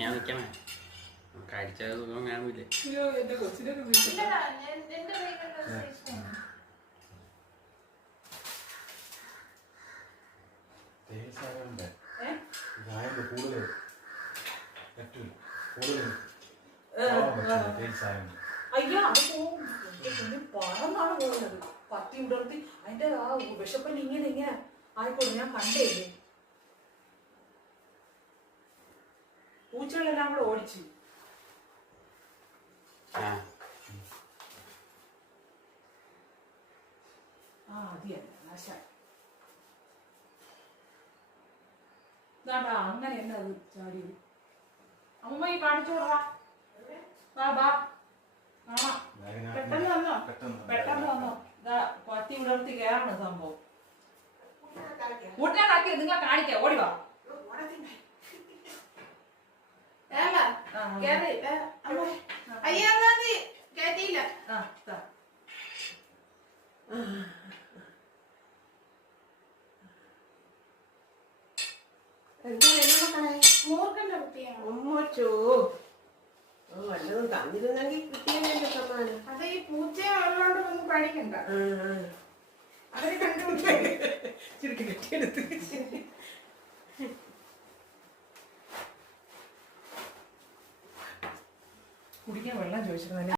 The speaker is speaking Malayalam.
ഞാൻ നിൽക്കണേ കടിച്ചത് സുഖം കാണൂലേ. അയ്യോ അത് പറന്നാണ് പോകുന്നത്. പത്തി ഉടർത്തി അതിന്റെ ആ വിശപ്പല്ല ഇങ്ങനെ ഇങ്ങനെ ആയിക്കോട്ടെ. ഞാൻ കണ്ടേല്ലേ പൂച്ചകളെല്ലാം കൂടെ ഓടിച്ചു. ആ അതിയല്ല ആശ അങ്ങനെ എന്നാ അത് ചാടിയത്. അമ്മ ഈ കാണിച്ചോടാ. വാ വാ കാണാം. പെട്ടെന്ന് വന്നോ പെട്ടെന്ന് വന്നോ. ഇതാ പത്തി ഉടർത്തി കയറണ സംഭവം. കൂട്ടിനാക്കി നിങ്ങൾ കാണിക്കാം. ഓടി വാ. കേട്ടില്ല. മൂർഖന്റെ കുട്ടിയാണ്. വല്ലതും തന്നിരുന്നെങ്കിൽ കിട്ടിയതിന്റെ സമ്മാനം. അത് ഈ പൂച്ചയെ ഉള്ളോണ്ട് ഒന്നും പഠിക്കണ്ട. അവര് കണ്ടുപിടിച്ചെടുത്ത് കുടിക്കാൻ വെള്ളം ചോദിച്ചിരുന്നു.